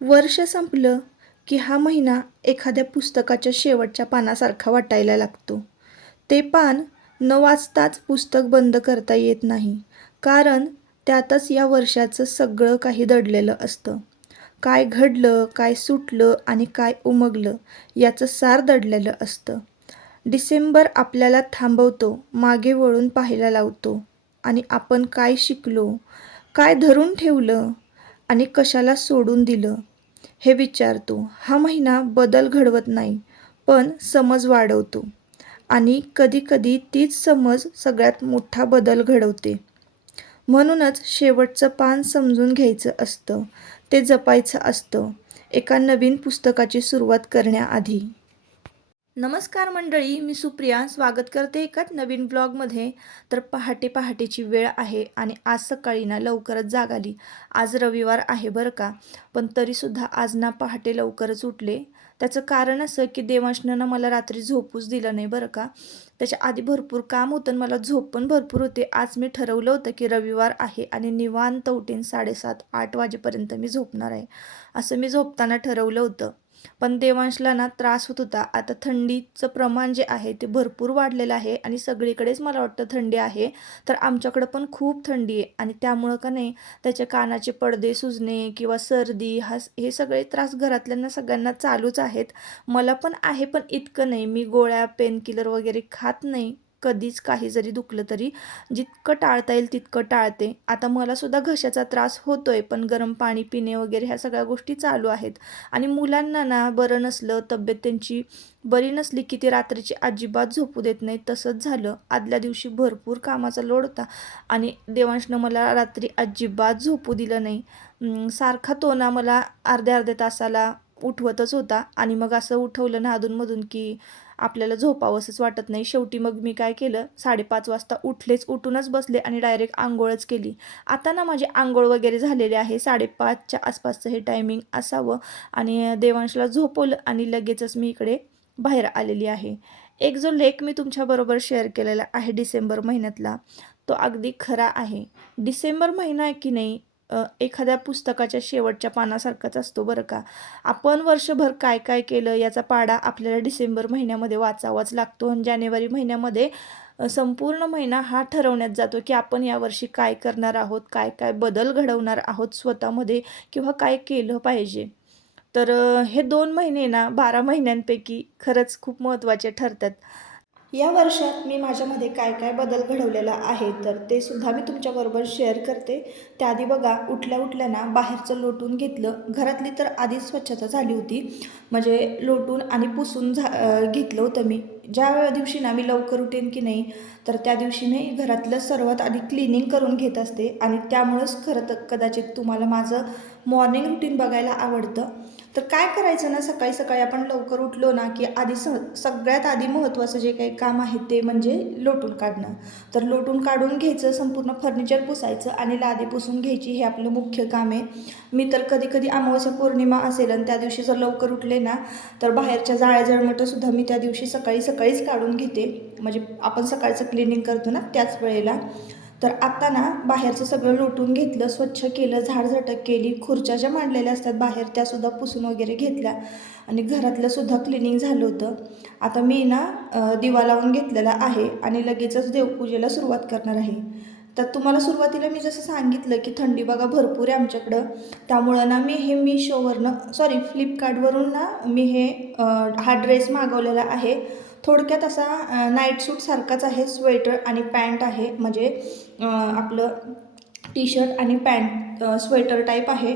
वर्ष संपलं की हा महिना एखाद्या पुस्तकाच्या शेवटच्या पानासारखा वाटायला लागतो. ते पान न वाचताच पुस्तक बंद करता येत नाही. कारण त्यातच या वर्षाचं सगळं काही दडलेलं असतं. काय घडलं, काय सुटलं आणि काय उमगलं याचं सार दडलेलं असतं. डिसेंबर आपल्याला थांबवतो, मागे वळून पाहायला लावतो आणि आपण काय शिकलो, काय धरून ठेवलं आणि कशाला सोडून दिलं हे विचारतो. हा महिना बदल घडवत नाही, पण समज वाढवतो आणि कधीकधी तीच समज सगळ्यात मोठा बदल घडवते. म्हणूनच शेवटचं पान समजून घ्यायचं असतं, ते जपायचं असतं, एका नवीन पुस्तकाची सुरुवात करण्याआधी. नमस्कार मंडळी, मी सुप्रिया स्वागत करते एका नवीन ब्लॉगमध्ये. तर पहाटे पहाटेची वेळ आहे आणि आज सकाळी ना लवकरच जाग आली. आज रविवार आहे बरं का, पण तरीसुद्धा आज ना पहाटे लवकरच उठले. त्याचं कारण असं की देवांशनं मला रात्री झोपूच दिलं नाही बरं का. त्याच्या आधी भरपूर काम होतं आणि मला झोप पण भरपूर होते. आज मी ठरवलं होतं की रविवार आहे आणि निवांत उठेन 7:30-8 वाजेपर्यंत मी झोपणार आहे, असं मी झोपताना ठरवलं होतं. पण देवांशला ना त्रास होत होता. आता थंडीचं प्रमाण जे आहे ते भरपूर वाढलेलं आहे आणि सगळीकडेच मला वाटतं थंडी आहे. तर आमच्याकडं पण खूप थंडी आहे आणि त्यामुळं का नाही त्याच्या कानाचे पडदे सुजणे किंवा सर्दी हे सगळे त्रास घरातल्यांना सगळ्यांना चालूच आहेत. मला पण आहे, पण इतकं नाही. मी गोळ्या, पेनकिलर वगैरे खात नाही. कधीच काही जरी दुखलं तरी जितकं टाळता येईल तितकं टाळते. आता मला सुद्धा घशाचा त्रास होतोय, पण गरम पाणी पिणे वगैरे ह्या सगळ्या गोष्टी चालू आहेत. आणि मुलांना ना बरं नसलं, तब्येत त्यांची बरी नसली की ते रात्रीची अजिबात झोपू देत नाहीत. तसंच झालं. आदल्या दिवशी भरपूर कामाचा लोड होता आणि देवांशनं मला रात्री अजिबात झोपू दिलं नाही. सारखा तो ना मला अर्ध्या अर्ध्या तासाला उठवतच होता आणि मग असं उठवलं ना अधूनमधून की आपल्याला झोपावंसंच वाटत नाही. शेवटी मग मी काय केलं, 5:30 वाजता उठूनच बसले आणि डायरेक्ट अंघोळच केली. आता ना माझी अंघोळ वगैरे झालेली आहे. 5:30च्या आसपासचं हे टायमिंग असावं आणि देवांशला झोपवलं आणि लगेचच मी इकडे बाहेर आलेली आहे. एक जो लेख मी तुमच्याबरोबर शेअर केलेला आहे डिसेंबर महिन्यातला, तो अगदी खरा आहे. डिसेंबर महिना आहे की नाही, एखाद्या पुस्तकाच्या शेवटच्या पानासारखाच असतो बरं का. आपण वर्षभर काय काय केलं याचा पाढा आपल्याला डिसेंबर महिन्यामध्ये वाचावाच लागतो आणि जानेवारी महिन्यामध्ये संपूर्ण महिना हा ठरवण्यात जातो की आपण यावर्षी काय करणार आहोत, काय काय बदल घडवणार आहोत स्वतःमध्ये किंवा काय केलं पाहिजे. तर हे 2 महिने ना 12 महिन्यांपैकी खरंच खूप महत्त्वाचे ठरतात. या वर्षात मी माझ्यामध्ये काय काय बदल घडवलेला आहे तर ते सुद्धा मी तुमच्याबरोबर शेअर करते. त्याआधी बघा, उठल्या उठल्या ना बाहेरचं लोटून घेतलं. घरातली तर आधीच स्वच्छता झाली होती, म्हणजे लोटून आणि पुसून घेतलं होतं मी. ज्या दिवशी ना मी लवकर उठेन की नाही, तर त्या दिवशी मी घरातलं सर्वात आधी क्लिनिंग करून घेत असते आणि त्यामुळंच खरं तर कदाचित तुम्हाला माझं मॉर्निंग रुटीन बघायला आवडतं. तर काय करायचं ना, सकाळी सकाळी आपण लवकर उठलो ना की आधी सगळ्यात आधी महत्त्वाचं जे काही काम आहे ते म्हणजे लोटून काढणं. तर लोटून काढून घ्यायचं, संपूर्ण फर्निचर पुसायचं आणि लादी पुसून घ्यायची, हे आपलं मुख्य काम आहे. मी तर कधी कधी अमावस्या पौर्णिमा असेल आणि त्या दिवशी जर लवकर उठले ना, तर बाहेरच्या जाळ्या जळमटंसुद्धा मी त्या दिवशी सकाळी सकाळीच काढून घेते. म्हणजे आपण सकाळचं क्लिनिंग करतो ना त्याच वेळेला. तर आता ना बाहेरचं सगळं लोटून घेतलं, स्वच्छ केलं, झाडझटक केली, खुर्च्या ज्या मांडलेल्या असतात बाहेर त्यासुद्धा पुसून वगैरे घेतल्या आणि घरातलंसुद्धा क्लिनिंग झालं होतं. आता मी ना दिवा लावून घेतलेला आहे आणि लगेचच देवपूजेला सुरुवात करणार आहे. तर तुम्हाला सुरुवातीला मी जसं सांगितलं की थंडी बघा भरपूर आहे आमच्याकडं. त्यामुळं ना मी हे फ्लिपकार्टवरून ना मी हा ड्रेस मागवलेला आहे. थोडक्यात असा नाईट सूट सारखाच आहे. स्वेटर आणि पॅन्ट आहे, म्हणजे आपलं टी शर्ट आणि पॅन्ट स्वेटर टाईप आहे.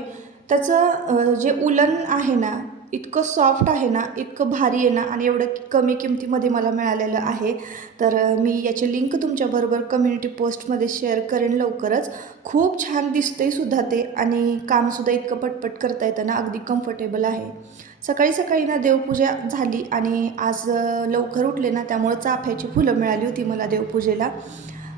त्याचं जे उलन आहे ना, इतकं सॉफ्ट आहे ना, इतकं भारी आहे ना आणि एवढं कमी किमतीमध्ये मला मिळालेलं आहे. तर मी याची लिंक तुमच्याबरोबर कम्युनिटी पोस्टमध्ये शेअर करेन लवकरच. खूप छान दिसतंय सुद्धा ते आणि कामसुद्धा इतकं पटपट करता येतं ना, अगदी कम्फर्टेबल आहे. सकाळी सकाळी ना देवपूजा झाली आणि आज लवकर उठले ना, त्यामुळं चाफ्याची फुलं मिळाली होती मला देवपूजेला.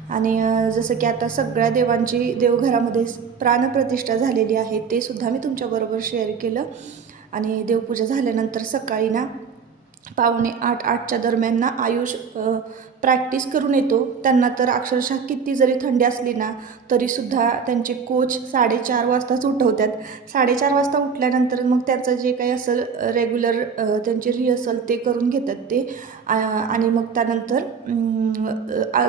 आणि जसं की आता सगळ्या देवांची देवघरामध्ये प्राणप्रतिष्ठा झालेली आहे, ते सुद्धा मी तुमच्याबरोबर शेअर केलं. आणि देवपूजा झाल्यानंतर सकाळी ना 7:45-8च्या दरम्यान ना आयुष प्रॅक्टिस करून येतो. त्यांना तर अक्षरशः किती जरी थंडी असली ना तरीसुद्धा त्यांचे कोच 4:30 वाजताच उठवतात. 4:30 वाजता उठल्यानंतर मग त्याचं जे काही असेल रेग्युलर त्यांची रिहर्सल ते करून घेतात ते आणि मग त्यानंतर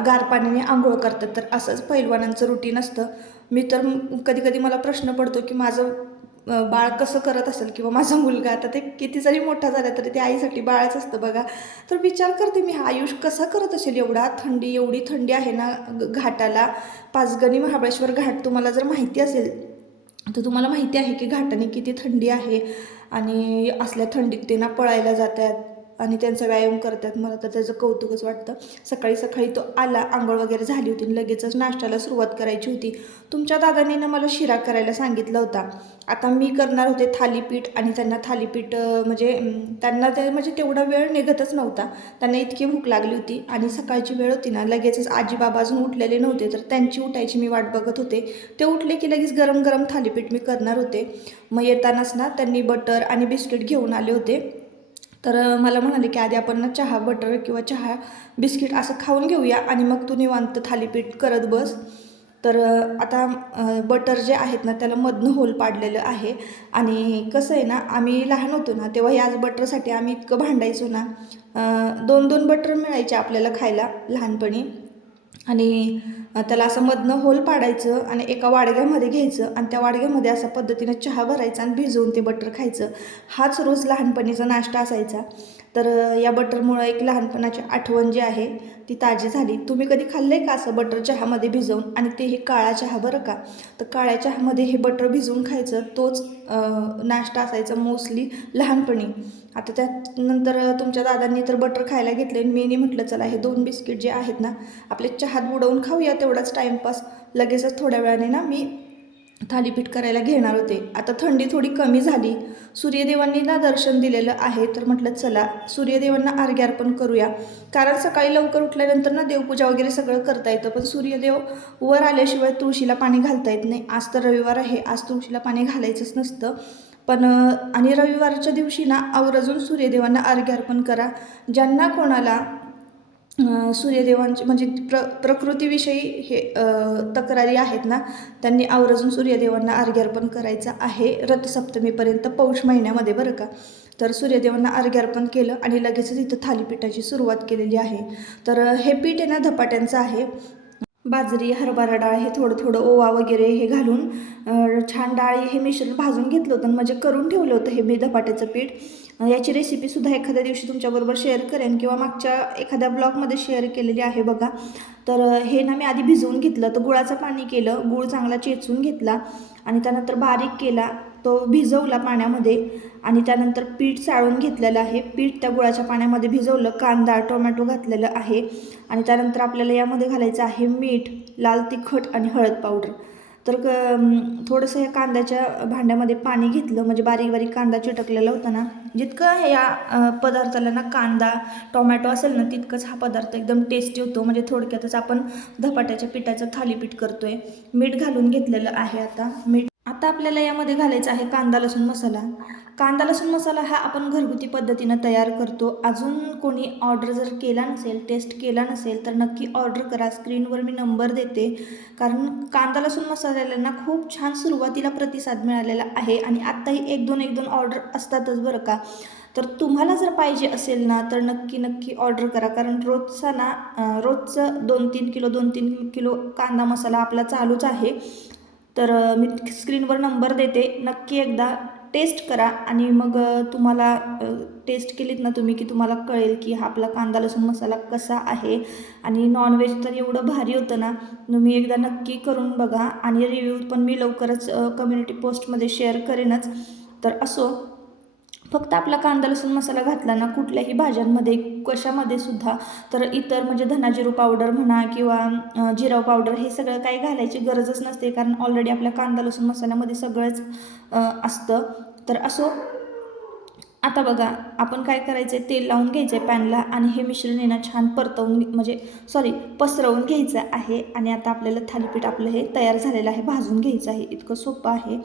गार पाण्याने आंघोळ करतात. तर असंच पैलवानांचं रुटीन असतं. मी तर कधी कधी मला प्रश्न पडतो की माझं बाळ कसं करत असेल किंवा माझा मुलगा आता ते किती जरी मोठा झाला तरी ते आईसाठी बाळच असतं बघा. तर विचार करते मी, हा आयुष कसा करत असेल, एवढी थंडी आहे ना घाटाला. पाचगणी महाबळेश्वर घाट तुम्हाला जर माहिती असेल तर तुम्हाला माहिती आहे की घाटाने किती थंडी आहे आणि असल्या थंडीत ते ना पळायला जातात आणि त्यांचा व्यायाम करतात. मला तर त्याचं कौतुकच वाटतं. सकाळी सकाळी तो आला, आंघोळ वगैरे झाली होती, लगेचच नाश्त्याला सुरुवात करायची होती. तुमच्या दादांनी ना मला शिरा करायला सांगितला होता. आता मी करणार होते थालीपीठ आणि त्यांना थालीपीठ म्हणजे त्यांना ते म्हणजे तेवढा वेळ निघतच नव्हता. त्यांना इतकी भूक लागली होती आणि सकाळची वेळ होती ना, लगेचच आजी बाबा अजून उठलेले नव्हते तर त्यांची उठायची मी वाट बघत होते. ते उठले की लगेच गरम गरम थालीपीठ मी करणार होते. मग येतानाच ना त्यांनी बटर आणि बिस्किट घेऊन आले होते. तर मला म्हणाले की आधी आपण ना चहा बटर किंवा चहा बिस्किट असं खाऊन घेऊया आणि मग तू निवांत थालीपीठ करत बस. तर आता बटर जे आहेत ना त्याला मधनं होल पाडलेलं आहे आणि कसं आहे ना, आम्ही लहान होतो ना तेव्हा याच बटरसाठी आम्ही इतकं भांडायचो ना. 2-2 बटर मिळायचे आपल्याला खायला लहानपणी आणि त्याला असं मधनं होल पाडायचं आणि एका वाडग्यामध्ये घ्यायचं आणि त्या वाडग्यामध्ये अशा पद्धतीनं चहा भरायचा आणि भिजवून ते बटर खायचं. हाच रोज लहानपणीचा नाश्ता असायचा. तर या बटरमुळं एक लहानपणाची आठवण जी आहे ती ताजी झाली. तुम्ही कधी खाल्लं आहे का असं बटर चहामध्ये भिजवून? आणि ते हे काळा चहा बरं का. तर काळ्या चहामध्ये हे बटर भिजवून खायचं, तोच नाश्ता असायचा मोस्टली लहानपणी. आता त्यानंतर तुमच्या दादांनी तर बटर खायला घेतले आणि मी म्हटलं चला हे 2 बिस्किट जे आहेत ना आपले चहात बुडवून खाऊया, तेवढाच टाईमपास. लगेचच थोड्या वेळाने ना मी थालीपीठ करायला घेणार होते. आता थंडी थोडी कमी झाली, सूर्यदेवांनी ना दर्शन दिलेलं आहे तर म्हटलं चला सूर्यदेवांना अर्घ्य अर्पण करूया. कारण सकाळी लवकर उठल्यानंतर ना देवपूजा वगैरे सगळं करता येतं, पण सूर्यदेव वर आल्याशिवाय तुळशीला पाणी घालता येत नाही. आज तर रविवार आहे, आज तुळशीला पाणी घालायचंच नसतं. पण आणि रविवारच्या दिवशी ना आवर्जून सूर्यदेवांना अर्घ्य अर्पण करा. ज्यांना कोणाला सूर्यदेवांचे म्हणजे प्रकृतीविषयी हे तक्रारी आहेत ना त्यांनी आवर्जून सूर्यदेवांना अर्घ्य अर्पण करायचं आहे रथसप्तमीपर्यंत पौष महिन्यामध्ये बरं का. तर सूर्यदेवांना अर्घ्य अर्पण केलं आणि लगेचच इथं थालीपीठाची सुरुवात केलेली आहे. तर हे पीठ आहे ना धपाट्यांचं आहे. बाजरी, हरभरा डाळ हे थोडं थोडं ओवा वगैरे हे घालून छान डाळ हे मिश्रण भाजून घेतलं होतं म्हणजे करून ठेवलं होतं हे मी धपाट्याचं पीठ. याची रेसिपीसुद्धा एखाद्या दिवशी तुमच्याबरोबर शेअर करेन किंवा मागच्या एखाद्या ब्लॉगमध्ये शेअर केलेली आहे बघा. तर हे ना मी आधी भिजवून घेतलं, तर गुळाचं पाणी केलं, गूळ चांगला चेचून घेतला आणि त्यानंतर बारीक केला, तो भिजवला पाण्यामध्ये आणि त्यानंतर पीठ चाळून घेतलेलं आहे. पीठ त्या गुळाच्या पाण्यामध्ये भिजवलं, कांदा टोमॅटो घातलेलं आहे आणि त्यानंतर आपल्याला यामध्ये घालायचं आहे मीठ, लाल तिखट आणि हळद पावडर. तर थोडंसं ह्या कांद्याच्या भांड्यामध्ये पाणी घेतलं म्हणजे बारीक बारीक कांदा चिटकलेला होता ना. जितकं या पदार्थाला ना कांदा टोमॅटो असेल ना तितकंच हा पदार्थ एकदम टेस्टी होतो. म्हणजे थोडक्यातच आपण धपाट्याच्या पिठाचं थालीपीठ करतोय. मीठ घालून घेतलेलं आहे आता मीठ. आता आपल्याला यामध्ये घालायचा आहे कांदा लसूण मसाला. कांदा लसूण मसाला हा आपण घरगुती पद्धतीनं तयार करतो. अजून कोणी ऑर्डर जर केला नसेल, टेस्ट केला नसेल तर नक्की ऑर्डर करा. स्क्रीनवर मी नंबर देते. कारण कांदा लसूण मसाल्याला ना खूप छान सुरुवातीला प्रतिसाद मिळालेला आहे आणि आत्ताही 1-2 ऑर्डर असतातच बरं का. तर तुम्हाला जर पाहिजे असेल ना तर नक्की ऑर्डर करा. कारण रोजचं 2-3 किलो कांदा मसाला आपला चालूच आहे. तर मी स्क्रीनवर नंबर देते, नक्की एकदा टेस्ट करा आणि मग तुम्हाला टेस्ट केलीत ना तुम्ही की तुम्हाला कळेल की हा आपला कांदा लसूण मसाला कसा आहे. आणि नॉनव्हेज तर एवढं भारी होतं ना, तुम्ही एकदा नक्की करून बघा आणि रिव्ह्यू पण मी लवकरच कम्युनिटी पोस्टमध्ये शेअर करेनच. तर असो, फक्त आपला कांदा लसूण मसाला घातला ना कुठल्याही भाज्यांमध्ये कशामध्ये सुद्धा, तर इतर म्हणजे धनाजिरू पावडर म्हणा किंवा जिरा पावडर हे सगळं काही घालायची गरजच नसते. कारण ऑलरेडी आपल्या कांदा लसूण मसाल्यामध्ये सगळंच असतं. तर असो, आता बघा आपण काय करायचं आहे, तेल लावून घ्यायचं आहे पॅनला आणि हे मिश्रण आहे ना छान पसरवून घ्यायचं आहे. आणि आता आपल्याला थालीपीठ आपलं हे तयार झालेलं आहे, भाजून घ्यायचं आहे. इतकं सोपं आहे.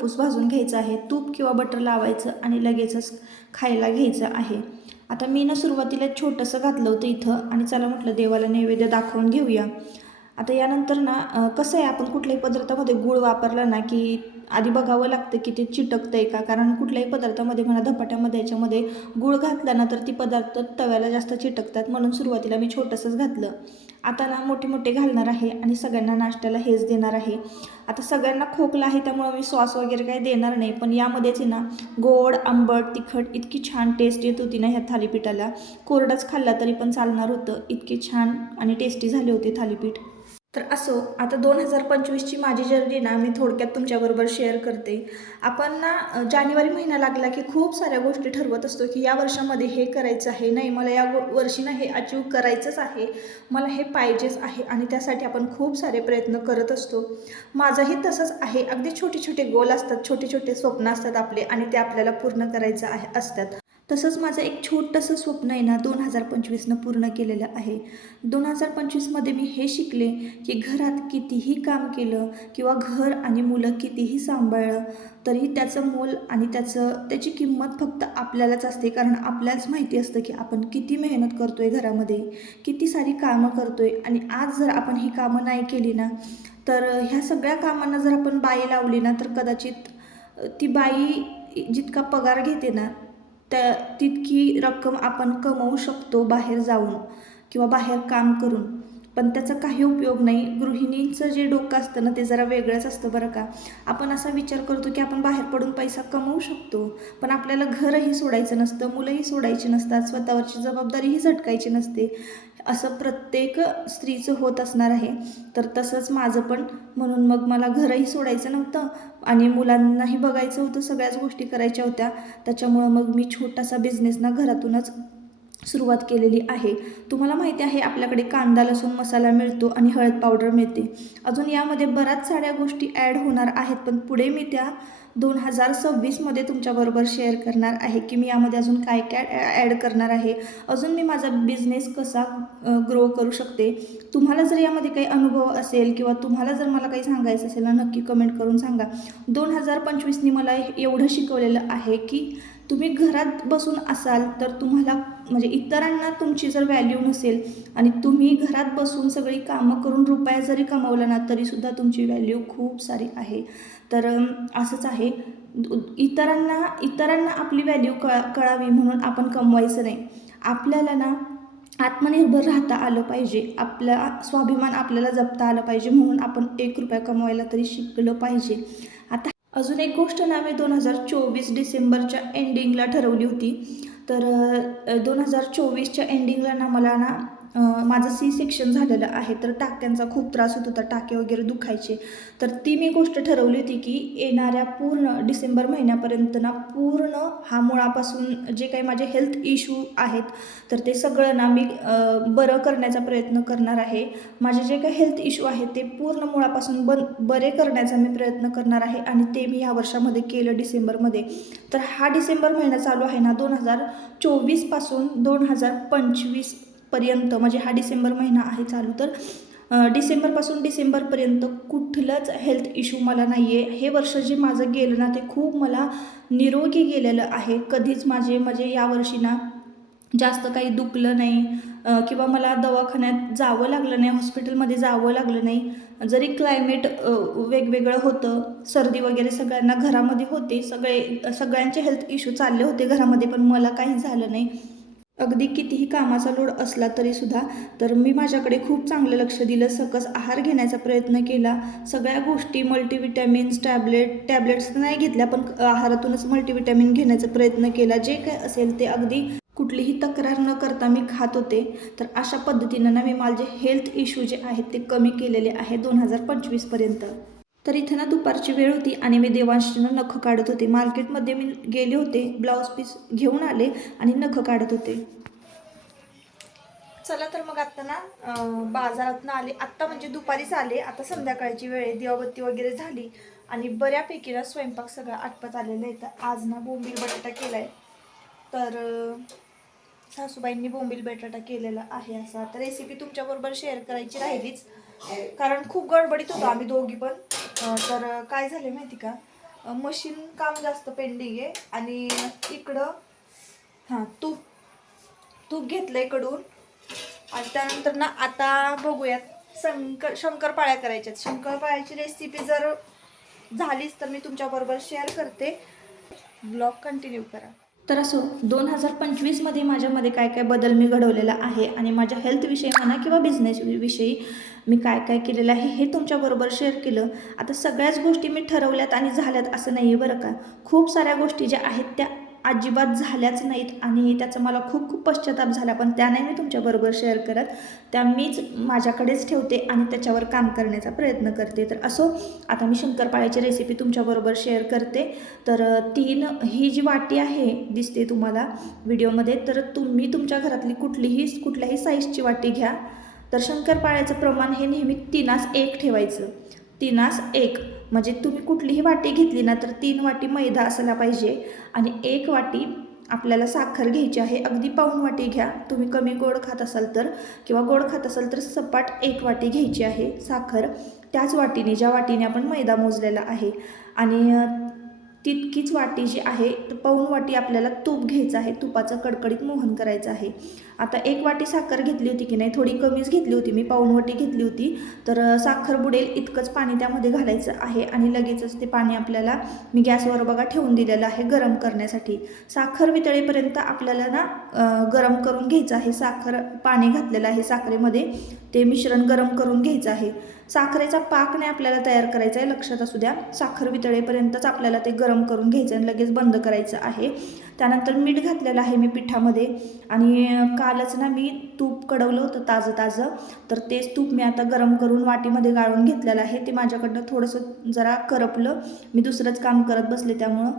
खरपूस भाजून घ्यायचं आहे. तूप किंवा बटर लावायचं आणि लगेचच खायला घ्यायचं आहे. आता मी ना सुरुवातीला छोटंसं घातलं होतं इथं आणि चला म्हटलं देवाला नैवेद्य दाखवून घेऊया. आता यानंतर ना कसं आहे, आपण कुठल्याही पदार्थामध्ये गूळ वापरला ना की आधी बघावं लागतं की ते चिटकतं आहे का, कारण कुठल्याही पदार्थामध्ये म्हणा धपाट्यामध्ये याच्यामध्ये गूळ घातला ना तर ती पदार्थ तव्याला जास्त चिटकतात, म्हणून सुरुवातीला मी छोटंसंच घातलं. आता ना मोठे मोठे घालणार आहे आणि सगळ्यांना नाश्त्याला हेच देणार आहे. आता सगळ्यांना खोकला आहे त्यामुळं मी सॉस वगैरे काही देणार नाही, पण यामध्येच ना गोड आंबट तिखट इतकी छान टेस्ट येत होती ना ह्या थालीपीठाला. कोरडंच खाल्ला तरी पण चालणार होतं, इतके छान आणि टेस्टी झाले होते थालीपीठ. तर असो, आता 2025ची माझी जर्नी ना मी थोडक्यात तुमच्याबरोबर शेअर करते. आपण ना जानेवारी महिना लागला की खूप साऱ्या गोष्टी ठरवत असतो की या वर्षामध्ये हे करायचं आहे, नाही मला या वर्षी ना हे अचीव करायचंच आहे, मला हे पाहिजेच आहे आणि त्यासाठी आपण खूप सारे प्रयत्न करत असतो. माझंही तसंच आहे. अगदी छोटे छोटे गोल असतात, छोटे छोटे स्वप्न असतात आपले आणि ते आपल्याला पूर्ण करायचं असतात. तसंच माझं एक छोटंसं स्वप्न आहे ना 2025नं पूर्ण केलेलं आहे. 2025मध्ये मी हे शिकले की घरात कितीही काम केलं किंवा घर आणि मुलं कितीही सांभाळलं तरी त्याचं मोल आणि त्याची किंमत फक्त आपल्यालाच असते, कारण आपल्यालाच माहिती असतं की आपण किती मेहनत करतो आहे घरामध्ये, किती सारी कामं करतो आहे. आणि आज जर आपण ही कामं नाही केली ना तर ह्या सगळ्या कामांना जर आपण बाई लावली ना तर कदाचित ती बाई जितका पगार घेते ना तितकी रक्कम आपण कमवू शकतो बाहेर जाऊन किंवा बाहेर काम करून, पण त्याचा काही उपयोग नाही. गृहिणींचं जे डोकं असतं ना ते जरा वेगळंच असतं बरं का. आपण असा विचार करतो की आपण बाहेर पडून पैसा कमवू शकतो, पण आपल्याला घरही सोडायचं नसतं, मुलंही सोडायची नसतात, स्वतःवरची जबाबदारीही झटकायची नसते. असं प्रत्येक स्त्रीचं होत असणार आहे. तर तसंच माझं पण, म्हणून मग मला घरही सोडायचं नव्हतं आणि मुलांनाही बघायचं होतं, सगळ्याच गोष्टी करायच्या होत्या. त्याच्यामुळं मग मी छोटासा बिझनेस ना घरातूनच सुरुवात केलेली आहे. तुम्हाला माहिती आहे आपल्याकडे कांदा लसूण मसाला मिळतो आणि हळद पावडर मिळते. अजून यामध्ये बऱ्याच साऱ्या गोष्टी ॲड होणार आहेत, पण पुढे मी त्या 2026मध्ये तुमच्याबरोबर शेअर करणार आहे की मी यामध्ये अजून काय काय ॲड करणार आहे, अजून मी माझा बिझनेस कसा ग्रो करू शकते. तुम्हाला जर यामध्ये काही अनुभव असेल किंवा तुम्हाला जर मला काही सांगायचं असेल ना नक्की कमेंट करून सांगा. 2025नी मला एवढं शिकवलेलं आहे की तुम्ही घरात बसून असाल तर तुम्हाला म्हणजे इतरांना तुमची जर व्हॅल्यू नसेल आणि तुम्ही घरात बसून सगळी कामं करून रुपया जरी कमावला ना तरीसुद्धा तुमची व्हॅल्यू खूप सारी आहे. तर असंच आहे. इतरांना आपली व्हॅल्यू कळावी म्हणून आपण कमवायचं नाही. आपल्याला ना आत्मनिर्भर राहता आलं पाहिजे, आपला स्वाभिमान आपल्याला जपता आलं पाहिजे, म्हणून आपण 1 रुपया कमवायला तरी शिकलं पाहिजे. आता अजून एक गोष्ट ना मी 2024 डिसेंबरच्या एंडिंगला ठरवली होती. तर 2024च्या एंडिंगला ना मला ना माझं C-सेक्शन झालेलं आहे, तर टाक्यांचा खूप त्रास होत होता, टाके वगैरे दुखायचे. तर ती मी गोष्ट ठरवली होती की येणाऱ्या पूर्ण डिसेंबर महिन्यापर्यंत ना पूर्ण हा मुळापासून जे काही माझे हेल्थ इश्यू आहेत तर ते सगळं ना मी बरं करण्याचा प्रयत्न करणार आहे. माझे जे काही हेल्थ इश्यू आहेत ते पूर्ण मुळापासून बरे करण्याचा मी प्रयत्न करणार आहे आणि ते मी ह्या वर्षामध्ये केलं डिसेंबरमध्ये. तर हा डिसेंबर महिना चालू आहे ना 2024पासून 2025 पर्यंत, म्हणजे हा डिसेंबर महिना आहे चालू, तर डिसेंबरपासून डिसेंबरपर्यंत कुठलंच हेल्थ इश्यू मला नाही आहे. हे वर्ष जे माझं गेलं ना ते खूप मला निरोगी गेलेलं आहे. कधीच म्हणजे यावर्षी ना जास्त काही दुखलं नाही किंवा मला दवाखान्यात जावं लागलं नाही, हॉस्पिटलमध्ये जावं लागलं नाही. जरी क्लायमेट वेगवेगळं होतं, सर्दी वगैरे सगळ्यांना घरामध्ये होते, सगळ्यांचे हेल्थ इश्यू चालले होते घरामध्ये, पण मला काही झालं नाही. अगदी कितीही कामाचा लोड असला तरीसुद्धा तर मी माझ्याकडे खूप चांगलं लक्ष दिलं, सकस आहार घेण्याचा प्रयत्न केला, सगळ्या गोष्टी मल्टीविटॅमिन्स टॅब्लेट्स नाही घेतल्या, पण आहारातूनच मल्टीविटॅमिन घेण्याचा प्रयत्न केला. जे काय असेल ते अगदी कुठलीही तक्रार न करता मी खात होते. तर अशा पद्धतीनं ना मी माझे हेल्थ इश्यू जे आहेत ते कमी केलेले आहे 2025पर्यंत. तर इथं ना दुपारची वेळ होती आणि मी देवांशीनं नखं काढत होते. मार्केटमध्ये मी गेले होते, ब्लाऊज पीस घेऊन आले आणि नखं काढत होते. चला तर मग आत्ता ना बाजारातनं आले, आत्ता म्हणजे दुपारीच आले, आता संध्याकाळची वेळ आहे, दिवाबत्ती वगैरे झाली आणि बऱ्यापैकी ना स्वयंपाक सगळा आटपत आलेला आहे. तर आज ना बोंबील बटाटा केला आहे. तर सासूबाईंनी बोंबील बटाटा केलेला आहे. असा तर रेसिपी तुमच्याबरोबर शेअर करायची राहिलीच, कारण खूप गडबडीत होतो आम्ही दोघी पण. तर काय झालं माहिती का, मशीन काम जास्त पेंडिंग आहे. आणि इकडं तूप तूप घेतलंय कडून. आणि त्यानंतर ना आता बघूयात शंकरपाळ्या करायच्यात. शंकरपाळ्याची रेसिपी जर झालीच तर मी तुमच्याबरोबर शेअर करते. ब्लॉग कंटिन्यू करा. तर असो 2025मध्ये माझ्यामध्ये काय काय बदल मी घडवलेला आहे आणि माझ्या हेल्थविषयी म्हणा किंवा बिझनेसविषयी मी काय काय केलेलं आहे हे तुमच्याबरोबर शेअर केलं. आता सगळ्याच गोष्टी मी ठरवल्यात आणि झाल्यात असं नाही आहे बरं का. खूप साऱ्या गोष्टी ज्या आहेत त्या अजिबात झाल्याच नाहीत आणि त्याचा मला खूप खूप पश्चाताप झाला, पण त्या नाही मी तुमच्याबरोबर शेअर करत. त्या मीच माझ्याकडेच ठेवते आणि त्याच्यावर काम करण्याचा प्रयत्न करते. तर असो, आता मी शंकरपाळ्याची रेसिपी तुमच्याबरोबर शेअर करते. तर ही जी वाटी आहे दिसते तुम्हाला व्हिडिओमध्ये, तर तुम्ही तुमच्या घरातली कुठल्याही साईजची वाटी घ्या. तर शंकरपाळ्याचं प्रमाण हे नेहमी 3:1 ठेवायचं. 3:1 म्हणजे तुम्ही कुठलीही वाटी घेतली ना तर 3 वाटी मैदा असायला पाहिजे आणि 1 वाटी आपल्याला साखर घ्यायची आहे. अगदी पाऊण वाटी घ्या तुम्ही कमी गोड खात असाल तर, किंवा गोड खात असाल तर सपाट 1 वाटी घ्यायची आहे साखर. त्याच वाटीने ज्या वाटीने आपण मैदा मोजलेला आहे. आणि तितकीच वाटी जी आहे तर पाऊण वाटी आपल्याला तूप घ्यायचं आहे. तुपाचं कडकडीत मोहन करायचं आहे. आता 1 वाटी साखर घेतली होती की नाही, थोडी कमीच घेतली होती मी, पाऊण वाटी घेतली होती. तर साखर बुडेल इतकंच पाणी त्यामध्ये घालायचं आहे आणि लगेचच ते पाणी आपल्याला मी गॅसवर बघा ठेवून दिलेलं आहे गरम करण्यासाठी. साखर वितळेपर्यंत आपल्याला ना गरम करून घ्यायचं आहे. पाणी घातलेलं आहे साखरेमध्ये, ते मिश्रण गरम करून घ्यायचं आहे. साखरेचा पाक नाही आपल्याला तयार करायचा आहे, लक्षात असू द्या. साखर वितळेपर्यंतच आपल्याला ते गरम करून घ्यायचं आणि लगेच बंद करायचं आहे. त्यानंतर मीठ घातलेलं आहे मी पिठामध्ये. आणि कालच ना मी तूप कडवलं होतं ताजं, तर तेच तूप मी आता गरम करून वाटीमध्ये गाळून घेतलेलं आहे. ते माझ्याकडनं थोडंसं जरा करपलं, मी दुसरंच काम करत बसले त्यामुळं.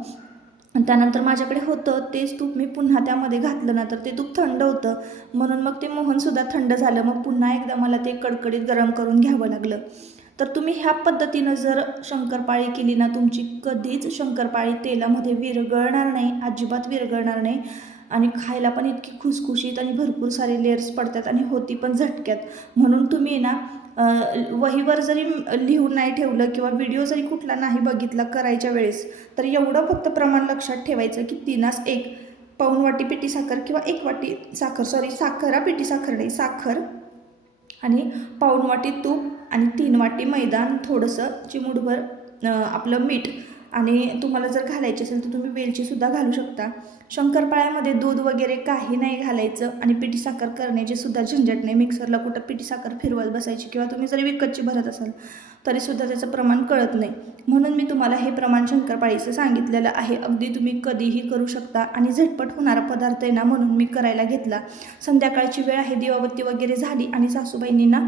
त्यानंतर माझ्याकडे होतं तेच तूप मी पुन्हा त्यामध्ये घातलं ना तर ते तूप थंड होतं, म्हणून मग ते मोहनसुद्धा थंड झालं. मग पुन्हा एकदा मला ते कडकडीत गरम करून घ्यावं लागलं. तर तुम्ही ह्या पद्धतीनं जर शंकरपाळी केली ना, तुमची कधीच शंकरपाळी तेलामध्ये विरघळणार नाही, अजिबात विरघळणार नाही. आणि खायला पण इतकी खुसखुशीत आणि भरपूर सारे लेयर्स पडतात आणि होती पण झटक्यात. म्हणून तुम्ही ना वहीवर जरी लिहून नाही ठेवलं किंवा व्हिडिओ जरी कुठला नाही बघितला करायच्या वेळेस, तर एवढं फक्त प्रमाण लक्षात ठेवायचं की 3:1 पाऊण वाटी पिठी साखर किंवा 1 वाटी साखर पिठी साखर नाही, साखर आणि पाऊण वाटी तूप आणि 3 वाटी मैदा आणि थोडंसं चिमूटभर आपलं मीठ. आणि तुम्हाला जर घालायची असेल तर तुम्ही वेलचीसुद्धा घालू शकता. शंकरपाळ्यामध्ये दूध वगैरे काही नाही घालायचं आणि पिठी साखर करण्याची सुद्धा झंझट नाही. मिक्सरला कुठं पिठी साखर फिरवत बसायची, किंवा तुम्ही जरी विकतची भरत असाल तरीसुद्धा त्याचं प्रमाण कळत नाही. म्हणून मी तुम्हाला हे प्रमाण शंकरपाळीचं सांगितलेलं आहे. अगदी तुम्ही कधीही करू शकता आणि झटपट होणारा पदार्थ आहे ना, म्हणून मी करायला घेतला. संध्याकाळची वेळ आहे, दिवाबत्ती वगैरे झाली आणि सासूबाईंनी ना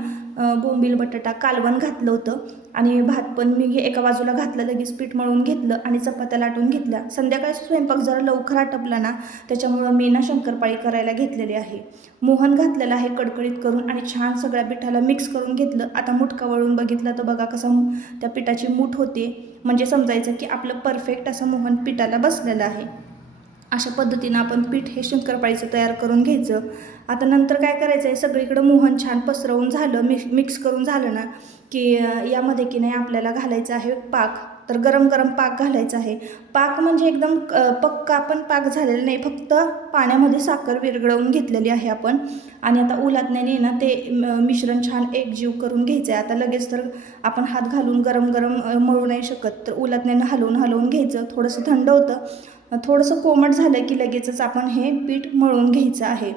बोंबील बटाटा कालवण घातलं होतं आणि भात पण मी एका बाजूला घातलं, लगेच पीठ मळून घेतलं आणि चपात्या लाटून घेतल्या. संध्याकाळचा स्वयंपाक जरा लवकर आटपला ना, त्याच्यामुळं मी ना शंकरपाळी करायला घेतलेली आहे. मोहन घातलेलं आहे कडकडीत करून आणि छान सगळ्या पिठाला मिक्स करून घेतलं. आता मुटका वळून बघितलं तर बघा कसं त्या पिठाची मूठ होते, म्हणजे समजायचं की आपलं परफेक्ट असं मोहन पिठाला बसलेलं आहे. अशा पद्धतीनं आपण पीठ हे शंकरपाळीचं तयार करून घ्यायचं. आता नंतर काय करायचं आहे, सगळीकडं मोहन छान पसरवून झालं, मिक्स करून झालं ना की यामध्ये की नाही आपल्याला घालायचं आहे पाक. तर गरम गरम पाक घालायचा आहे. पाक म्हणजे एकदम पक्का पण पाक झालेला नाही, फक्त पाण्यामध्ये साखर विरघळवून घेतलेली आहे आपण. आणि आता उलटण्याने ना ते मिश्रण छान एकजीव करून घ्यायचं आहे. आता लगेच तर आपण हात घालून गरम गरम मळू नाही शकत, तर उलटण्यानं हलवून घ्यायचं. थोडंसं थंड होतं, थोडंसं कोमट झालं की लगेचच आपण हे पीठ मळून घ्यायचं आहे.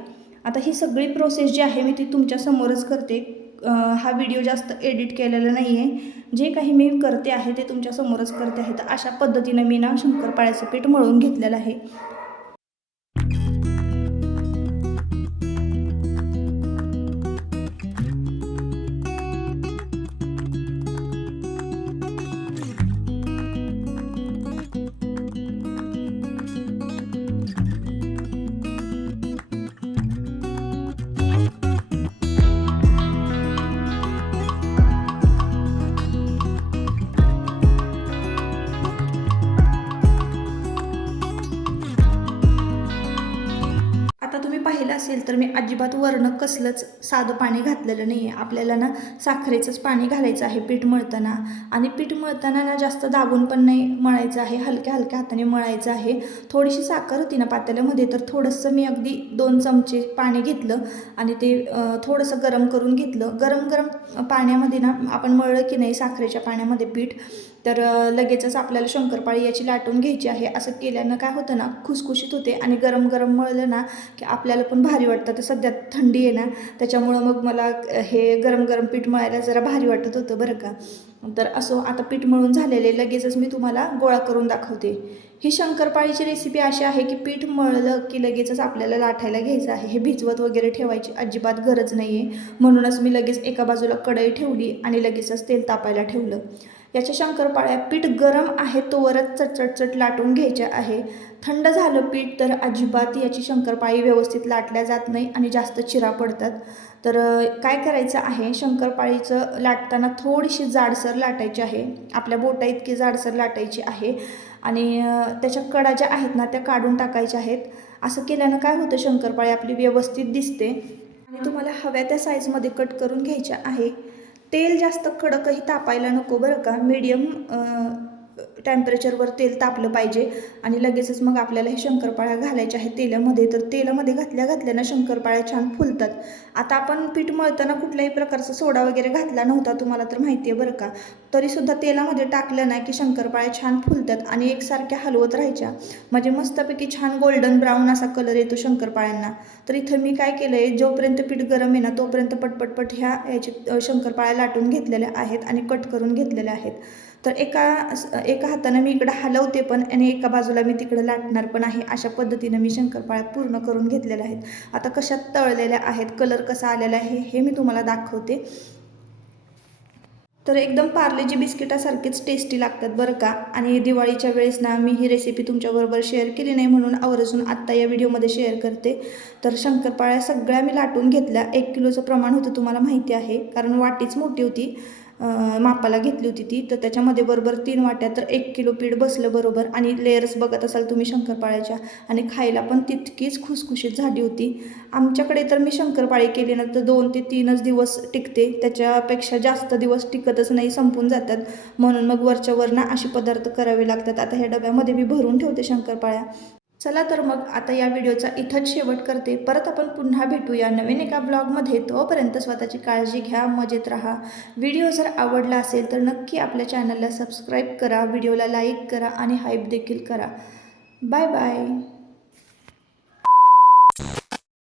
आता ही सगळी प्रोसेस जी आहे मी ती तुमच्यासमोरच करते. हा व्हिडिओ जास्त एडिट केलेला नाही आहे, जे काही मी करते आहे ते तुमच्यासमोरच करते आहे. तर अशा पद्धतीनं मी ना शंकरपाळ्याचं पीठ मळून घेतलेलं आहे. असेल तर मी अजिबात वरनं कसलंच साधं पाणी घातलेलं नाही आहे. आपल्याला ना साखरेचंच पाणी घालायचं आहे पीठ मळताना. आणि पीठ मळताना ना जास्त दाबून पण नाही मळायचं आहे, हलक्या हलक्या हाताने मळायचं आहे. थोडीशी साखर होती ना पातेल्यामध्ये, तर थोडंसं मी अगदी 2 चमचे पाणी घेतलं आणि ते थोडंसं गरम करून घेतलं. गरम गरम पाण्यामध्ये ना आपण मळलं की नाही साखरेच्या पाण्यामध्ये पीठ, तर लगेचच आपल्याला शंकरपाळी याची लाटून घ्यायची आहे. असं केल्यानं काय होतं ना, खुसखुशीत होते आणि गरम गरम मळलं ना की आपल्याला पण भारी वाटतं. तर सध्या थंडी आहे ना, त्याच्यामुळं मग मला हे गरम गरम पीठ मळायला जरा भारी वाटत होतं बरं का. तर असं आता पीठ मळून झालेले लगेचच मी तुम्हाला गोळा करून दाखवते. ही शंकरपाळीची रेसिपी अशी आहे की पीठ मळलं की लगेचच आपल्याला लाटायला घ्यायचं आहे. हे भिजवत वगैरे ठेवायची अजिबात गरज नाही आहे. म्हणूनच मी लगेच एका बाजूला कढई ठेवली आणि लगेचच तेल तापायला ठेवलं. याच्या शंकरपाळ्या पीठ गरम आहे तोवरच चटचटचट लाटून घ्यायच्या आहे. थंड झालं पीठ तर अजिबात याची शंकरपाळी व्यवस्थित लाटल्या जात नाही आणि जास्त चिरा पडतात. तर काय करायचं आहे, शंकरपाळीचं लाटताना थोडीशी जाडसर लाटायची आहे. आपल्या बोटा इतकी जाडसर लाटायची आहे आणि त्याच्या कडा ज्या आहेत ना त्या काढून टाकायच्या आहेत. असं केल्यानं काय होतं, शंकरपाळी आपली व्यवस्थित दिसते. आणि तुम्हाला हव्या त्या साईजमध्ये कट करून घ्यायच्या आहे. तेल जास्त कडकही तापायला नको बरं का, मीडियम टेम्परेचरवर तेल तापलं पाहिजे. आणि लगेचच मग आपल्याला हे शंकरपाळ्या घालायच्या आहेत तेलामध्ये. तर तेलामध्ये घातल्या शंकरपाळ्या छान फुलतात. आता आपण पीठ मळताना कुठल्याही प्रकारचा सोडा वगैरे घातला नव्हता, तुम्हाला तर माहिती आहे बरं का. तरीसुद्धा तेलामध्ये टाकलं नाही की शंकरपाळ्या छान फुलतात आणि एकसारख्या हलवत राहायच्या, म्हणजे मस्तपैकी छान गोल्डन ब्राऊन असा कलर येतो शंकरपाळ्यांना. तर इथं मी काय केलं आहे, जोपर्यंत पीठ गरम आहे ना तोपर्यंत पटपटपट याचे शंकरपाळ्या लाटून घेतलेल्या आहेत आणि कट करून घेतलेल्या आहेत. तर एका हाताने मी इकडं हलवते पण आणि एका बाजूला मी तिकडं लाटणार पण आहे. अशा पद्धतीनं मी शंकरपाळ्या पूर्ण करून घेतलेल्या आहेत. आता कशात तळलेल्या आहेत, कलर कसा आलेला आहे हे मी तुम्हाला दाखवते. तर एकदम पार्लेजी बिस्किटासारखेच टेस्टी लागतात बरं का. आणि दिवाळीच्या वेळेस ना मी ही रेसिपी तुमच्याबरोबर शेअर केली नाही, म्हणून आवर्जून आत्ता या व्हिडिओमध्ये शेअर करते. तर शंकरपाळ्या सगळ्या मी लाटून घेतल्या. 1 किलोचं प्रमाण होतं तुम्हाला माहिती आहे, कारण वाटीच मोठी होती, मापाला घेतली होती ती. तर त्याच्यामध्ये बरोबर 3 वाट्या, तर 1 किलो पीठ बसलं बरोबर. आणि लेयर्स बघत असाल तुम्ही शंकरपाळ्याच्या, आणि खायला पण तितकीच खुसखुशीत झाली होती. आमच्याकडे तर मी शंकरपाळी केली ना तर 2 ते 3च दिवस टिकते, त्याच्यापेक्षा जास्त दिवस टिकतच नाही, संपून जातात. म्हणून मग वरच्या वरनं असे पदार्थ करावे लागतात. आता ह्या डब्यामध्ये मी भरून ठेवते शंकरपाळ्या. चला तर मग आता या व्हिडिओचा इथंच शेवट करते. परत आपण पुन्हा भेटूया नवीन एका ब्लॉगमध्ये. तोपर्यंत स्वतःची काळजी घ्या, मजेत राहा. व्हिडिओ जर आवडला असेल तर नक्की आपल्या चॅनलला सबस्क्राईब करा, व्हिडिओला लाईक करा आणि हाईप देखील करा. Bye bye.